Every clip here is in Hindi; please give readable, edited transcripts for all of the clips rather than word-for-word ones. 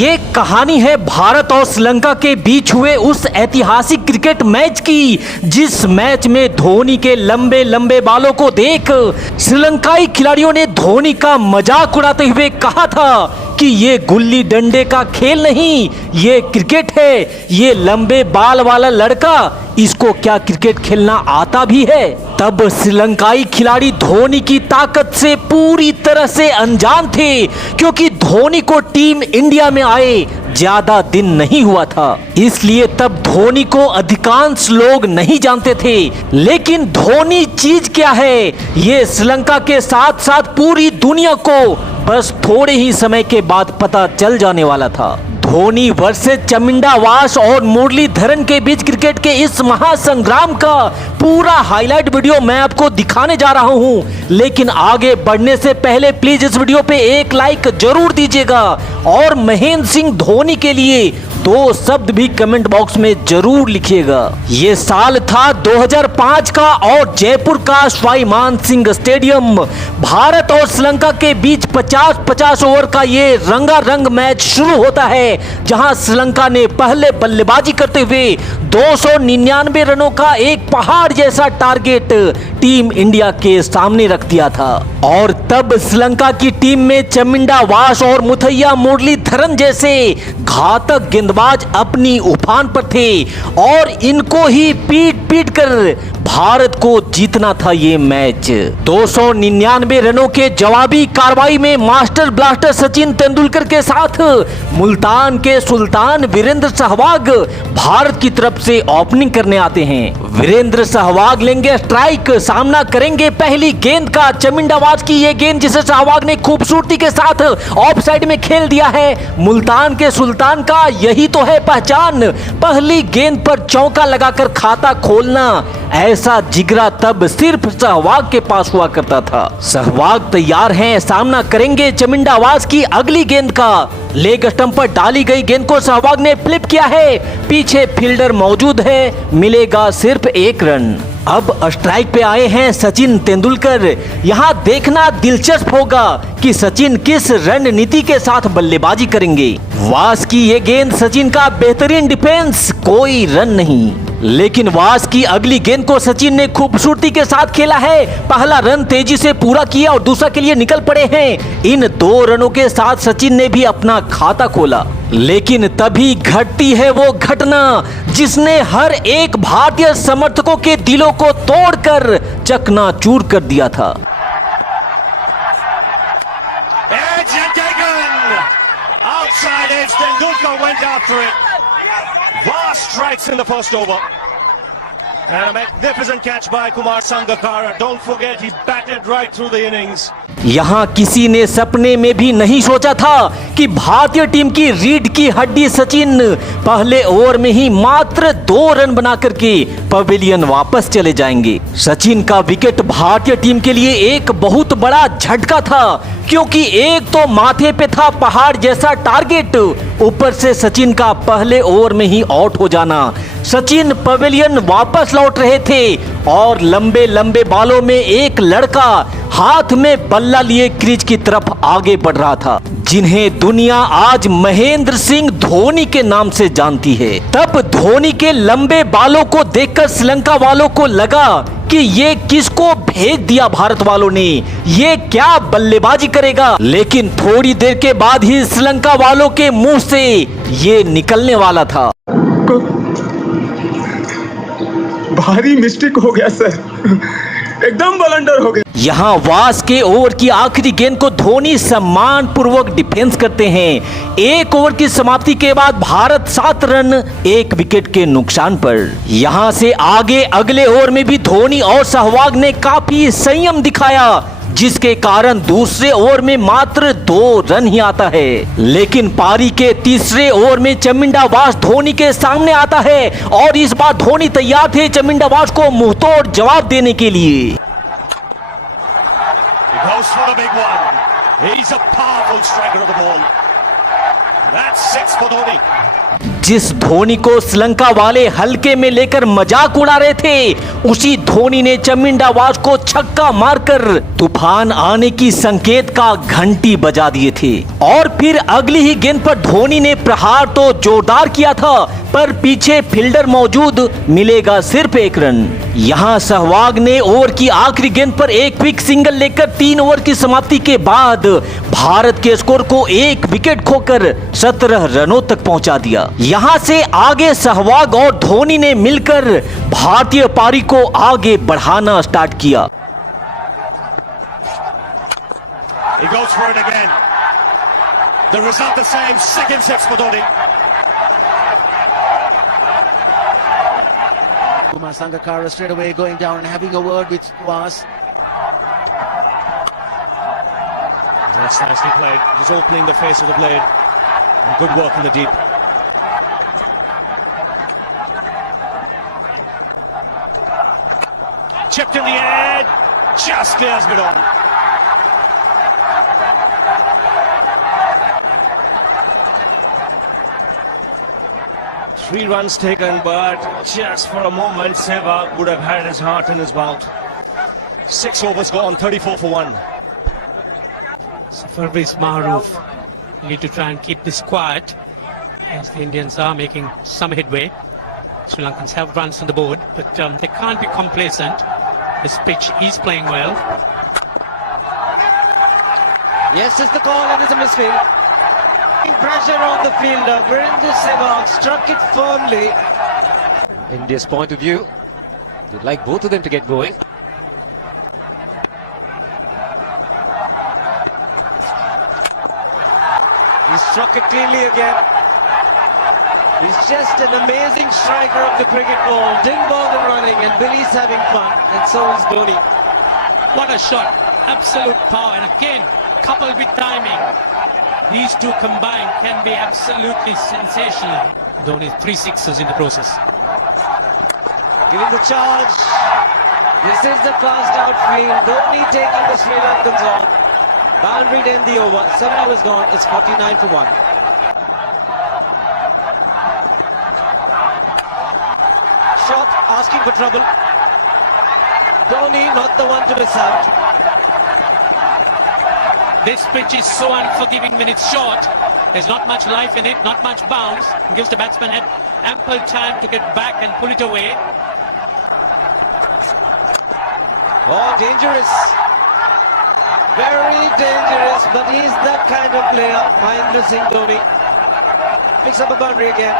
ये कहानी है भारत और श्रीलंका के बीच हुए उस ऐतिहासिक क्रिकेट मैच की, जिस मैच में धोनी के लंबे लंबे बालों को देख श्रीलंकाई खिलाड़ियों ने धोनी का मजाक उड़ाते हुए कहा था कि ये गुल्ली डंडे का खेल नहीं, ये क्रिकेट है। ये लंबे बाल वाला लड़का, इसको क्या क्रिकेट खेलना आता भी है? तब श्रीलंकाई खिलाड़ी धोनी की ताकत से पूरी तरह से अनजान थे, क्योंकि धोनी को टीम इंडिया में आए ज्यादा दिन नहीं हुआ था, इसलिए तब धोनी को अधिकांश लोग नहीं जानते थे। लेकिन धोनी चीज क्या है, ये श्रीलंका के साथ साथ पूरी दुनिया को बस थोड़े ही समय के बाद पता चल जाने वाला था। धोनी वर्सेस चमिंडा वास और मुरलीधरन के बीच क्रिकेट के इस महासंग्राम का पूरा हाईलाइट वीडियो मैं आपको दिखाने जा रहा हूं। लेकिन आगे बढ़ने से पहले प्लीज इस वीडियो पे एक लाइक जरूर दीजिएगा और महेंद्र सिंह धोनी के लिए 2 शब्द भी कमेंट बॉक्स में जरूर लिखिएगा। ये साल था 2005 का और जयपुर का स्वाभिमान सिंह स्टेडियम। भारत और श्रीलंका के बीच 50-50 ओवर का ये रंगारंग मैच शुरू होता है, जहां श्रीलंका ने पहले बल्लेबाजी करते हुए 299 रनों का एक पहाड़ जैसा टारगेट टीम इंडिया के सामने रख दिया था। और तब श्रीलंका की टीम में चमिंडा वास और मुथैया मुरलीधरन जैसे घातक गेंदबाज अपनी उफान पर थे और इनको ही पीट पीट कर भारत को जीतना था ये मैच। 299 रनों के जवाबी कार्रवाई में मास्टर ब्लास्टर सचिन तेंदुलकर के साथ मुल्तान के सुल्तान वीरेंद्र सहवाग भारत की तरफ से ओपनिंग करने आते हैं। वीरेंद्र सहवाग लेंगे स्ट्राइक, सामना करेंगे पहली गेंद का चमिंडावास की ये गेंद, जिसे सहवाग ने खूबसूरती के साथ ऑफ साइड में खेल दिया है। मुल्तान के सुल्तान का यही तो है पहचान, पहली गेंद पर चौका लगाकर खाता खोलना। ऐसा जिगरा तब सिर्फ सहवाग के पास हुआ करता था। सहवाग तैयार हैं, सामना करेंगे चमिंडावास की अगली गेंद का। लेग स्टंप पर डाली गई गेंद को सहवाग ने फ्लिप किया है, पीछे फील्डर मौजूद है, मिलेगा सिर्फ 1 रन। अब स्ट्राइक पे आए हैं सचिन तेंदुलकर। यहाँ देखना दिलचस्प होगा कि सचिन किस रणनीति के साथ बल्लेबाजी करेंगे। वास की ये गेंद, सचिन का बेहतरीन डिफेंस, कोई रन नहीं। लेकिन वास की अगली गेंद को सचिन ने खूबसूरती के साथ खेला है, पहला रन तेजी से पूरा किया और दूसरा के लिए निकल पड़े हैं। इन 2 रनों के साथ सचिन ने भी अपना खाता खोला। लेकिन तभी घटती है वो घटना जिसने हर एक भारतीय समर्थकों के दिलों को तोड़कर चकनाचूर कर दिया था। Outside edge, Tendulkar went after it. Vast strikes in the first over. And a magnificent catch by Kumar Sangakkara. Don't forget, he batted right through the innings. यहाँ किसी ने सपने में भी नहीं सोचा था कि भारतीय टीम की रीढ़ की हड्डी सचिन पहले ओवर में ही मात्र 2 रन बना करके पवेलियन वापस चले जाएंगे। सचिन का विकेट भारतीय टीम के लिए एक बहुत बड़ा झटका था, क्योंकि एक तो माथे पे था पहाड़ जैसा टारगेट, ऊपर से सचिन का पहले ओवर में ही आउट हो जाना। सचिन पवेलियन वापस लौट रहे थे और लंबे लंबे बालों में एक लड़का हाथ में बल्ला लिए क्रीज की तरफ आगे बढ़ रहा था, जिन्हें दुनिया आज महेंद्र सिंह धोनी के नाम से जानती है। तब धोनी के लंबे बालों को देखकर श्रीलंका वालों को लगा कि ये किसको भेज दिया भारत वालों ने, ये क्या बल्लेबाजी करेगा। लेकिन थोड़ी देर के बाद ही श्रीलंका वालों के मुंह से ये निकलने वाला था। भारी मिस्टेक हो गया सर, एकदम ब्लंडर हो गया। यहाँ वास के ओवर की आखिरी गेंद को धोनी सम्मान पूर्वक डिफेंस करते हैं। 1 ओवर की समाप्ति के बाद भारत 7 रन 1 विकेट के नुकसान पर। यहाँ से आगे अगले ओवर में भी धोनी और सहवाग ने काफी संयम दिखाया, जिसके कारण दूसरे ओवर में मात्र 2 रन ही आता है। लेकिन पारी के तीसरे ओवर में चमिंडा वास धोनी के सामने आता है और इस बार धोनी तैयार थे चमिंडा वास को मुंहतोड़ जवाब देने के लिए। He goes for the big one. He's a powerful striker of the ball. That's 6 for Dhoni. जिस धोनी को श्रीलंका वाले हल्के में लेकर मजाक उड़ा रहे थे, उसी धोनी ने चमिंडावाज को छक्का मारकर तूफान आने की संकेत का घंटी बजा दिए थे। और फिर अगली ही गेंद पर धोनी ने प्रहार तो जोरदार किया था, पर पीछे फील्डर मौजूद, मिलेगा सिर्फ एक रन। यहां सहवाग ने ओवर की आखिरी गेंद पर एक क्विक सिंगल लेकर 3 ओवर की समाप्ति के बाद भारत के स्कोर को 1 विकेट खोकर 17 रनों तक पहुंचा दिया। यहां से आगे सहवाग और धोनी ने मिलकर भारतीय पारी को आगे बढ़ाना स्टार्ट किया। He goes for it again. The result the same, second six for Dhoni. Kumar Sangakkara straight away going down and having a word with Was. That's nicely played. Just opening the face of the blade. And good work in the deep. Chipped in the air. Just clears it on. Three runs taken, but just for a moment, Sehwag would have had his heart in his mouth. 6 overs gone, 34 for 1. Fabrice Maruf need to try and keep this quiet as the Indians are making some headway. Sri Lankans have runs on the board, but they can't be complacent. This pitch is playing well. Yes, it's the call. It is a misfield. Pressure on the fielder. Virendra Sehwag struck it firmly. India's point of view, they'd like both of them to get going. He struck it cleanly again. He's just an amazing striker of the cricket ball. Didn't bother running, and Billy's having fun, and so is Dhoni. What a shot! Absolute power, and again coupled with timing. These two combined can be absolutely sensational. Dhoni 3 sixes in the process. Giving the charge. This is the fast outfield. Dhoni taking the Sri Lankans on. Boundary to end the over. 7 overs gone. It's 49 for 1. Shot asking for trouble. Dhoni not the one to miss out. This pitch is so unforgiving when it's short. There's not much life in it, not much bounce. It gives the batsman ample time to get back and pull it away. Oh, dangerous. Very dangerous, but he's that kind of player. Mahendra Singh Dhoni picks up a boundary again.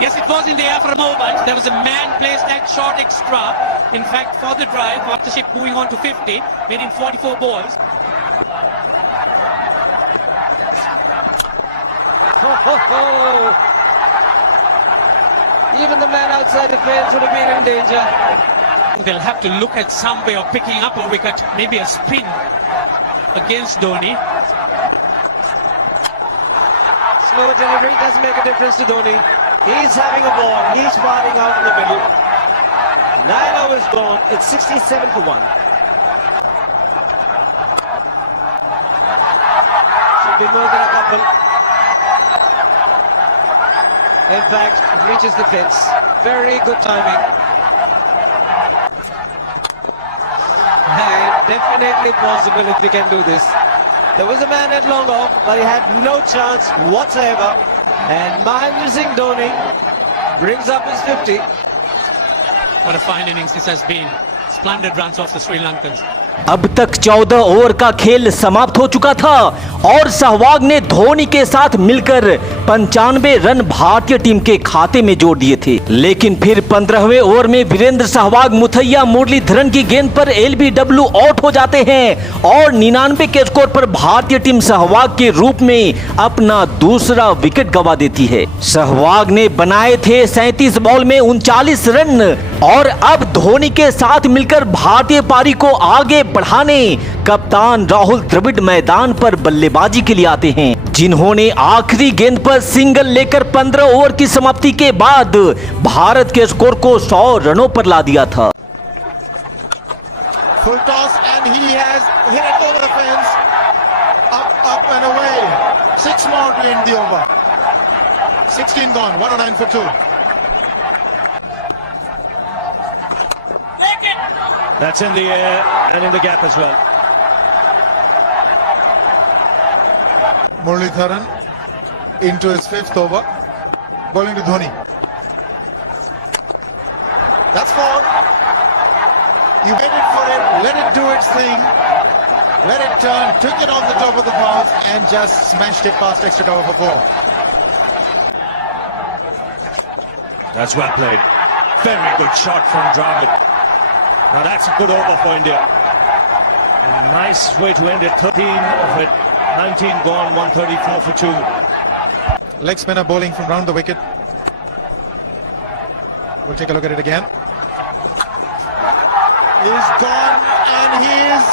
Yes, it was in the air for a moment. There was a man placed that short extra. In fact, for the drive, partnership moving on to 50, made in 44 balls. Oh. Even the man outside the fence would have been in danger. They'll have to look at some way of picking up a wicket, maybe a spin against Dhoni. Slow delivery doesn't make a difference to Dhoni. He's having a ball. He's firing out in the middle. 9 overs gone. It's 67 for 1. Should be more than a couple. In fact, it reaches the fence. Very good timing. And definitely possible if we can do this. There was a man at long off, but he had no chance whatsoever. And Mahendra Singh Dhoni brings up his 50. What a fine innings this has been. Splendid runs off the Sri Lankans. अब तक 14 ओवर का खेल समाप्त हो चुका था और सहवाग ने धोनी के साथ मिलकर 95 रन भारतीय टीम के खाते में जोड़ दिए थे। लेकिन फिर 15वें ओवर में वीरेंद्र सहवाग मुथैया मुरलीधरन की गेंद पर एलबीडब्ल्यू आउट हो जाते हैं और 99 के स्कोर पर भारतीय टीम सहवाग के रूप में अपना दूसरा विकेट गंवा देती है। सहवाग ने बनाए थे 37 बॉल में 39 रन और अब धोनी के साथ मिलकर भारतीय पारी को आगे बढ़ाने कप्तान राहुल द्रविड़ मैदान पर बल्लेबाजी के लिए आते हैं, जिन्होंने आखिरी गेंद पर सिंगल लेकर 15 ओवर की समाप्ति के बाद भारत के स्कोर को 100 रनों पर ला दिया था। Full toss and he has hit it over the fence. Up and away. 6 more to end the over. 16 gone, 109 for 2. That's in the air and in the gap as well. Muralitharan into his 5th over, bowling to Dhoni. That's 4. You waited for it, let it do its thing, let it turn, took it on the top of the path and just smashed it past extra cover for 4. That's well played. Very good shot from Dravid. Now that's a good over for India. A nice way to end it. 13 of it. 19 gone. 134 for 2. Leg spinner bowling from round the wicket. We'll take a look at it again. He's gone and he's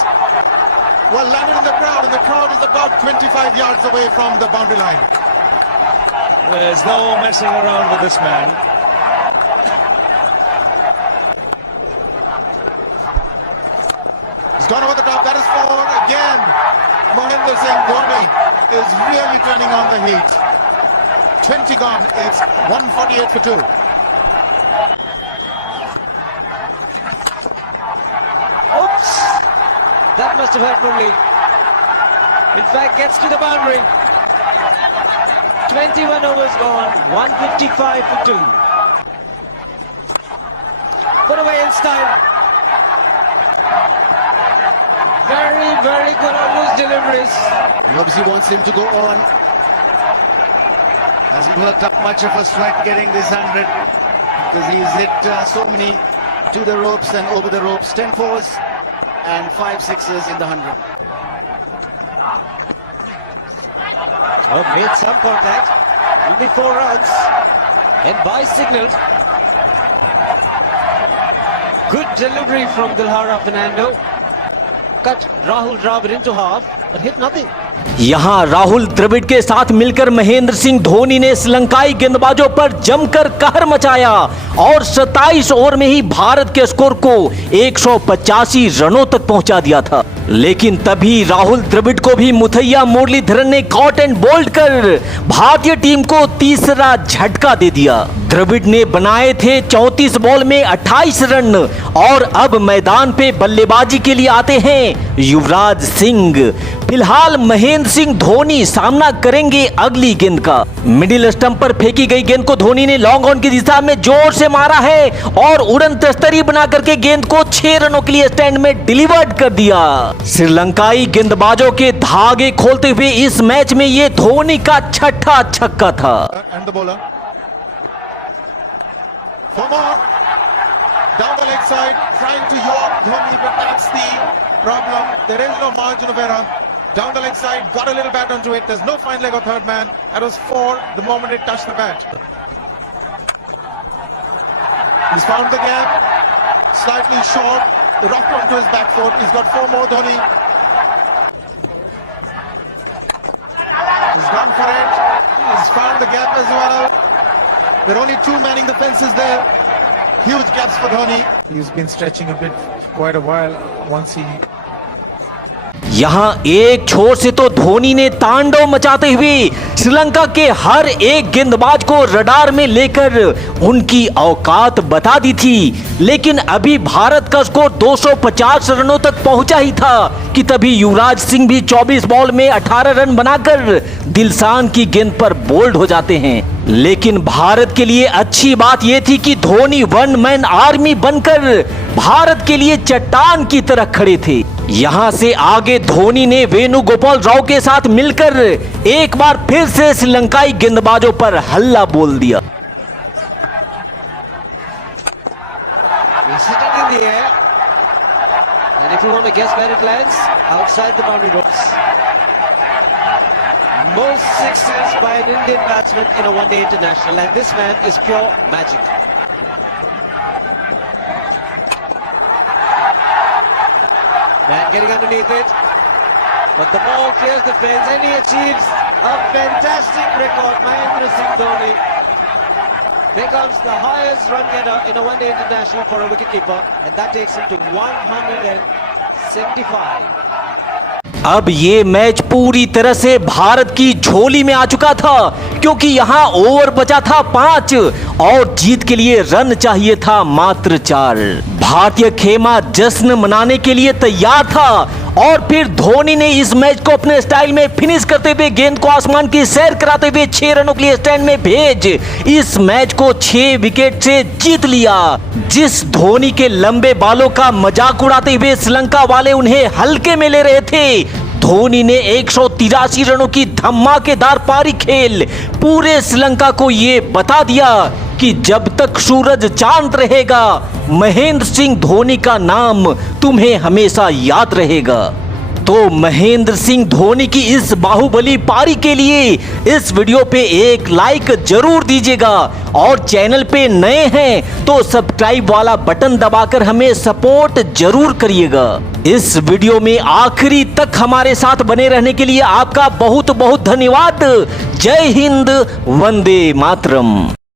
landed in the crowd, and the crowd is about 25 yards away from the boundary line. There's no messing around with this man. He's gone over the top. That is 4 again. Mahendra Singh Dhoni is really turning on the heat. 20 gone. It's 148 for 2. Oops! That must have hurt Murli. In fact, gets to the boundary. 21 overs gone, 155 for 2. Put away in style. Very, very good on those deliveries. He obviously wants him to go on. Hasn't worked up much of a sweat getting this 100 because he's hit so many to the ropes and over the ropes. 10 fours and 5 sixes in the 100. Oh, made some contact. Will be 4 runs. And by signaled. Good delivery from Dilhara Fernando. Cut Rahul Dravid into half, but hit nothing. यहाँ राहुल द्रविड़ के साथ मिलकर महेंद्र सिंह धोनी ने श्रीलंकाई गेंदबाजों पर जमकर कहर मचाया और 27 ओवर में ही भारत के स्कोर को 185 रनों तक पहुंचा दिया था। लेकिन तभी राहुल द्रविड़ को भी मुथैया मुरलीधरन ने कॉट एंड बोल्ड कर भारतीय टीम को तीसरा झटका दे दिया। द्रविड़ ने बनाए थे 34 बॉल में 28 रन और अब मैदान पे बल्लेबाजी के लिए आते हैं युवराज सिंह। फिलहाल महेंद्र सिंह धोनी सामना करेंगे अगली गेंद का। मिडिल स्टंप पर फेंकी गई गेंद को धोनी ने लॉन्ग ऑन की दिशा में जोर से मारा है और उड़न तस्तरी बना करके गेंद को 6 रनों के लिए स्टैंड में डिलीवर्ड कर दिया। श्रीलंकाई गेंदबाजों के धागे खोलते हुए इस मैच में ये धोनी का छठा छक्का था। And the bowler. 4 more. Down the leg side, trying to york Dhoni, but that's the problem. There is no margin of error. Down the leg side, got a little bat onto it. There's no fine leg or third man. That was 4 the moment it touched the bat. He's found the gap. Slightly short. Rocked onto his back foot. He's got 4 more, Dhoni. He's gone for it. He's found the gap as well. There are only 2 manning the fences there. Huge gaps for Dhoni. He's been stretching a bit for quite a while once he... यहाँ एक छोर से तो धोनी ने तांडव मचाते हुए श्रीलंका के हर एक गेंदबाज को रडार में लेकर उनकी औकात बता दी थी। लेकिन अभी भारत का स्कोर 250 रनों तक पहुंचा ही था कि तभी युवराज सिंह भी 24 बॉल में 18 रन बनाकर दिलशान की गेंद पर बोल्ड हो जाते हैं। लेकिन भारत के लिए अच्छी बात यह थी कि धोनी वन मैन आर्मी बनकर भारत के लिए चट्टान की तरह खड़े थे। यहां से आगे धोनी ने वेणुगोपाल राव के साथ मिलकर एक बार फिर से श्रीलंकाई गेंदबाजों पर हल्ला बोल दिया। He's sitting in the air, and if you want to guess where it lands, outside the boundary ropes. Most sixes by an Indian batsman in a one-day international, and this man is pure magic. Man getting underneath it, but the ball clears the fence and he achieves a fantastic record. Mahendra Singh Dhoni becomes the highest run getter in a one-day international for a wicketkeeper, and that takes him to 175. अब ये मैच पूरी तरह से भारत की झोली में आ चुका था, क्योंकि यहाँ ओवर बचा था 5 और जीत के लिए रन चाहिए था मात्र 4। भारतीय खेमा जश्न मनाने के लिए तैयार था और फिर धोनी ने इस मैच को अपने स्टाइल में फिनिश करते हुए गेंद को आसमान की सैर कराते हुए 6 रनों के लिए स्टैंड में भेज इस मैच को 6 विकेट से जीत लिया। जिस धोनी के लंबे बालों का मजाक उड़ाते हुए श्रीलंका वाले उन्हें हल्के में ले रहे थे, धोनी ने 183 रनों की धमाकेदार पारी खेल पूरे श्रीलंका को ये बता दिया कि जब तक सूरज चांद रहेगा महेंद्र सिंह धोनी का नाम तुम्हें हमेशा याद रहेगा। तो महेंद्र सिंह धोनी की इस बाहुबली पारी के लिए इस वीडियो पे एक लाइक जरूर दीजिएगा और चैनल पे नए हैं तो सब्सक्राइब वाला बटन दबाकर हमें सपोर्ट जरूर करिएगा। इस वीडियो में आखिरी तक हमारे साथ बने रहने के लिए आपका बहुत बहुत धन्यवाद। जय हिंद, वंदे मातरम।